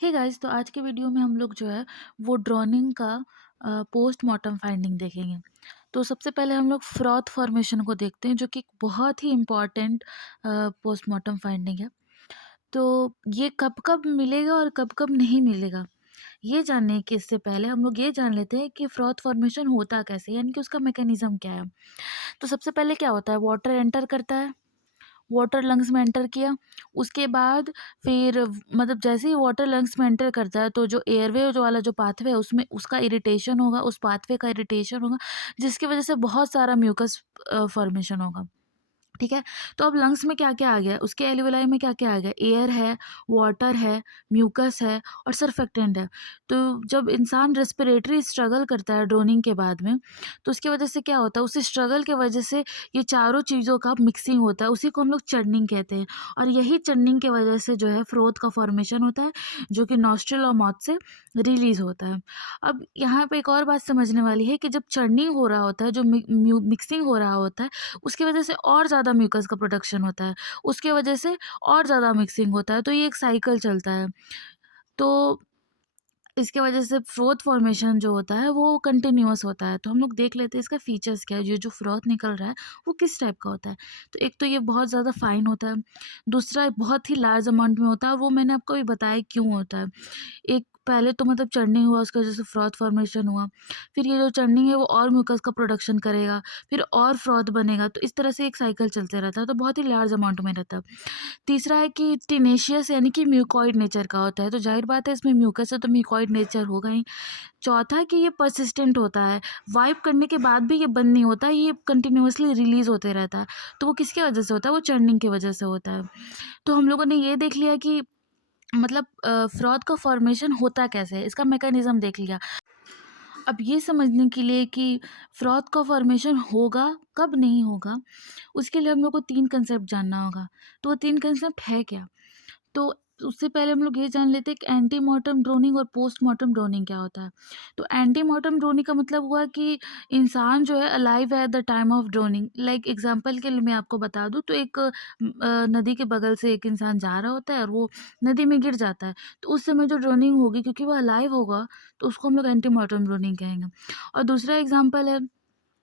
Hey guys, तो आज के वीडियो में हम लोग जो है वो ड्रोनिंग का पोस्टमार्टम फाइंडिंग देखेंगे। तो सबसे पहले हम लोग फ्रॉथ फॉर्मेशन को देखते हैं, जो कि एक बहुत ही इम्पॉर्टेंट पोस्टमार्टम फाइंडिंग है। तो ये कब-कब मिलेगा और कब-कब नहीं मिलेगा, ये जानने के इससे पहले हम लोग ये जान लेते हैं कि फ्रॉथ फॉर्मेशन होता कैसे है, यानी कि उसका मैकेनिज़्म क्या है। तो सबसे पहले क्या होता है, वाटर एंटर करता है, वाटर लंग्स में एंटर किया, उसके बाद फिर मतलब जैसे ही वाटर लंग्स में एंटर करता है तो जो एयरवे जो वाला जो पाथवे है उसमें उसका इरिटेशन होगा, उस पाथवे का इरिटेशन होगा, जिसकी वजह से बहुत सारा म्यूकस फॉर्मेशन होगा। ठीक है? तो अब लंग्स में क्या-क्या आ गया, उसके एल्वियोलाई में क्या-क्या आ गया, एयर है, वाटर है, म्यूकस है और सर्फेक्टेंट है। तो जब इंसान रेस्पिरेटरी स्ट्रगल करता है ड्रोनिंग के बाद में, तो उसकी वजह से क्या होता है, उस स्ट्रगल की वजह से ये चारों चीज़ों का मिक्सिंग होता है, उसी को हम लोग चर्निंग कहते हैं। और यही चर्निंग की वजह से जो है फ्रोथ का फॉर्मेशन होता है, जो कि नॉस्ट्रिल और माउथ से रिलीज़ होता है। अब यहाँ पे एक और बात समझने वाली है कि जब चर्निंग हो रहा होता है, जो मिक्सिंग हो रहा होता है, उसकी वजह से और ज़्यादा म्यूकस का प्रोडक्शन होता है, उसके वजह से और ज़्यादा मिक्सिंग होता है, तो ये एक साइकिल चलता है। तो इसकी वजह से फ्रोथ फॉर्मेशन जो होता है वो कंटिन्यूअस होता है। तो हम लोग देख लेते हैं इसका फीचर्स क्या है, ये जो फ्रोथ निकल रहा है वो किस टाइप का होता है। तो एक तो ये बहुत ज़्यादा फाइन होता है, दूसरा बहुत ही लार्ज अमाउंट में होता है और वो मैंने आपको अभी बताया क्यों होता है। एक पहले तो मतलब चर्निंग हुआ, उसकी वजह से फ्रॉथ फॉर्मेशन हुआ, फिर ये जो चर्निंग है वो और म्यूकस का प्रोडक्शन करेगा, फिर और फ्रॉथ बनेगा, तो इस तरह से एक साइकिल चलते रहता है, तो बहुत ही लार्ज अमाउंट में रहता है। तीसरा है कि टिनेशियस यानी कि म्यूकॉइड नेचर का होता है, तो ज़ाहिर बात है इसमें म्यूकस है तो म्यूकॉइड नेचर होगा ही। चौथा है कि ये पर्सिस्टेंट होता है, वाइप करने के बाद भी ये बंद नहीं होता, ये कंटिन्यूअसली रिलीज़ होते रहता है। तो वो किसकी वजह से होता है, वो चर्निंग की वजह से होता है। तो हम लोगों ने ये देख लिया कि मतलब फ्रॉथ का फॉर्मेशन होता कैसे है, इसका मैकेनिज़्म देख लिया। अब ये समझने के लिए कि फ्रॉथ का फॉर्मेशन होगा, कब नहीं होगा, उसके लिए हम लोग को 3 कांसेप्ट जानना होगा। तो वो 3 कांसेप्ट है क्या? तो उससे पहले हम लोग ये जान लेते हैं कि एंटीमॉर्टम ड्रोनिंग और पोस्टमॉर्टम ड्रोनिंग क्या होता है। तो एंटीमॉर्टम ड्रोनिंग का मतलब हुआ कि इंसान जो है अलाइव है at the time of droning. Like example के लिए मैं आपको बता दूँ तो एक नदी के बगल से एक इंसान जा रहा होता है और वो नदी में गिर जाता है। तो उस समय जो ड्रोनिंग होगी, क्योंकि वो अलाइव होगा, तो उसको हम लोग एंटीमॉर्टम ड्रोनिंग कहेंगे। और दूसरा एग्जांपल है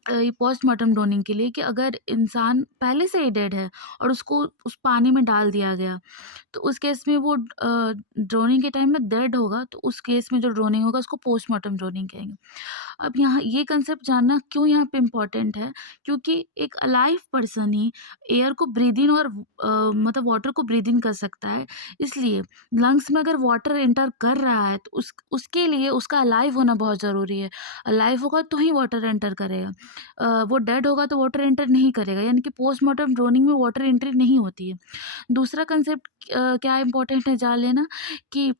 ये पोस्टमार्टम ड्रोनिंग के लिए कि अगर इंसान पहले से ही डेड है और उसको उस पानी में डाल दिया गया, तो उस केस में वो ड्रोनिंग के टाइम में डेड होगा, तो उस केस में जो ड्रोनिंग होगा उसको पोस्टमार्टम ड्रोनिंग कहेंगे। अब यहाँ ये कंसेप्ट जानना क्यों यहाँ पे इम्पोर्टेंट है, क्योंकि एक अलाइव पर्सन ही एयर को ब्रीद इन और मतलब वाटर को ब्रीद इन कर सकता है। इसलिए लंग्स में अगर वाटर एंटर कर रहा है तो उसके लिए उसका अलाइव होना बहुत ज़रूरी है। अलाइव होगा तो ही वाटर एंटर करेगा। वो डेड होगा तो वाटर एंटर नहीं करेगा, यानी कि पोस्टमार्टम ड्रोनिंग में वाटर एंट्री नहीं होती है। दूसरा कंसेप्ट क्या इम्पोर्टेंट है जान लेना कि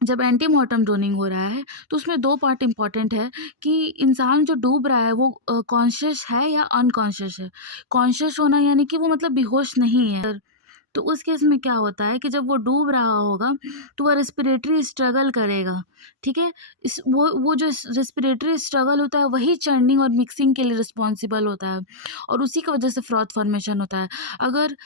जब एंटीमॉर्टम ड्रोनिंग हो रहा है तो उसमें 2 पार्ट इम्पोर्टेंट है कि इंसान जो डूब रहा है वो कॉन्शियस है या अनकॉन्शियस है। कॉन्शियस होना यानी कि वो मतलब बेहोश नहीं है। तो उस केस में क्या होता है कि जब वो डूब रहा होगा तो वह रेस्पिरेटरी स्ट्रगल करेगा, ठीक है? इस वो जो रेस्पिरेटरी स्ट्रगल होता है वही चर्निंग और मिक्सिंग के लिए रिस्पॉन्सिबल होता है और उसी की वजह से फ्रॉथ फॉर्मेशन होता है। अगर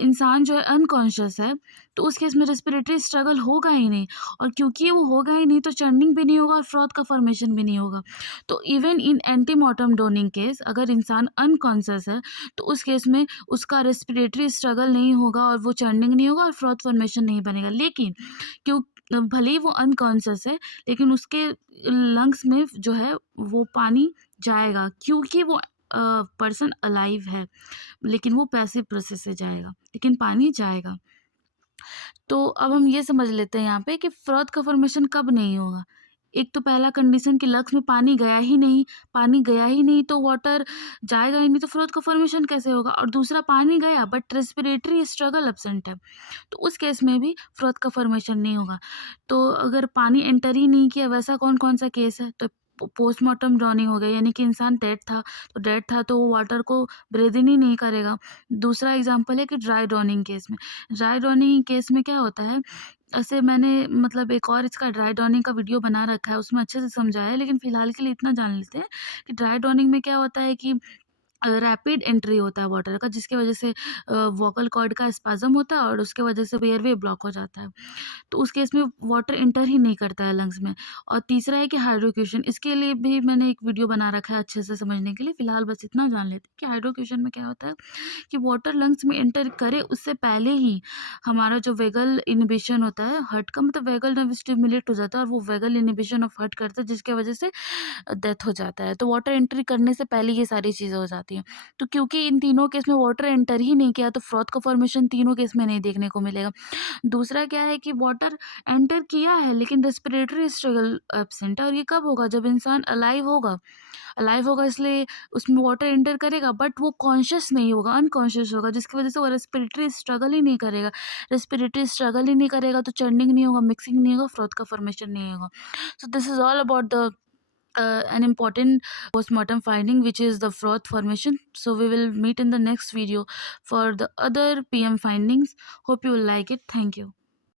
इंसान जो है अनकॉन्शियस है तो उस केस में रेस्पिरेटरी स्ट्रगल होगा ही नहीं, और क्योंकि वो होगा ही नहीं तो चर्निंग भी नहीं होगा और फ्रॉथ का फॉर्मेशन भी नहीं होगा। तो even in antemortem droning case अगर इंसान अनकॉन्शियस है तो उस केस में उसका रेस्पिरेटरी स्ट्रगल नहीं होगा और वो चर्निंग नहीं होगा और फ्रॉथ फॉर्मेशन नहीं बनेगा। लेकिन क्यों, भले ही वो अनकॉन्शियस है लेकिन उसके लंग्स में जो है वो पानी जाएगा, क्योंकि वो पर्सन अलाइव है, लेकिन वो पैसिव प्रोसेस से जाएगा, लेकिन पानी जाएगा। तो अब हम ये समझ लेते हैं यहाँ पे कि फ्रॉथ का फॉर्मेशन कब नहीं होगा। एक तो पहला कंडीशन कि लंग्स में पानी गया ही नहीं, पानी गया ही नहीं तो वाटर जाएगा ही नहीं, तो फ्रॉथ का फॉर्मेशन कैसे होगा? और दूसरा पानी गया बट रेस्पिरेटरी स्ट्रगल एब्सेंट है, तो उस केस में भी फ्रॉथ का फॉर्मेशन नहीं होगा। तो अगर पानी एंटर ही नहीं किया, वैसा कौन-कौन सा केस है? तो पोस्टमार्टम ड्रॉनिंग हो गया, यानी कि इंसान डेड था तो वो वाटर को ब्रीथ इन ही नहीं करेगा। दूसरा एग्जांपल है कि ड्राई ड्रॉनिंग केस में। ड्राई ड्रॉनिंग केस में क्या होता है, ऐसे मैंने मतलब एक और इसका ड्राई ड्रॉनिंग का वीडियो बना रखा है, उसमें अच्छे से समझाया है, लेकिन फ़िलहाल के लिए इतना जान लेते हैं कि ड्राई ड्रॉनिंग में क्या होता है कि रैपिड एंट्री होता है वाटर का, जिसकी वजह से वोकल कॉर्ड का स्पैज़म होता है और उसके वजह से एयरवे ब्लॉक हो जाता है। तो उस केस में वाटर एंटर ही नहीं करता है लंग्स में। और तीसरा है कि हाइड्रोक्यूशन, इसके लिए भी मैंने एक वीडियो बना रखा है अच्छे से समझने के लिए। फ़िलहाल बस इतना जान लेते हैं कि हाइड्रोक्यूशन में क्या होता है कि वाटर लंग्स में एंटर करे उससे पहले ही हमारा जो वेगल इन्हिबिशन होता है हार्ट का, मतलब वेगल नर्व स्टिमुलेट हो जाता है और वो वेगल इन्हिबिशन ऑफ हार्ट करता है, जिसकी वजह से डेथ हो जाता है। तो वाटर एंट्री करने से पहले ये सारी चीज़ें हो जाती हैं। तो क्योंकि इन तीनों केस में वाटर एंटर ही नहीं किया, तो फ्रॉथ का फॉर्मेशन तीनों केस में नहीं देखने को मिलेगा। दूसरा क्या है कि वाटर एंटर किया है लेकिन रेस्पिरेटरी स्ट्रगल एब्सेंट है, और ये कब होगा? जब इंसान अलाइव होगा। अलाइव होगा इसलिए उसमें वाटर एंटर करेगा, बट वो कॉन्शियस नहीं होगा, अनकॉन्शियस होगा, जिसकी वजह से वो रेस्पिरेटरी स्ट्रगल ही नहीं करेगा। रेस्पिरेटरी स्ट्रगल ही नहीं करेगा तो चर्निंग नहीं होगा, मिक्सिंग नहीं होगा, फ्रॉथ का फॉर्मेशन नहीं होगा। So this is all about the an important postmortem finding, which is the froth formation. So we will meet in the next video for the other PM findings. Hope you will like it. Thank you.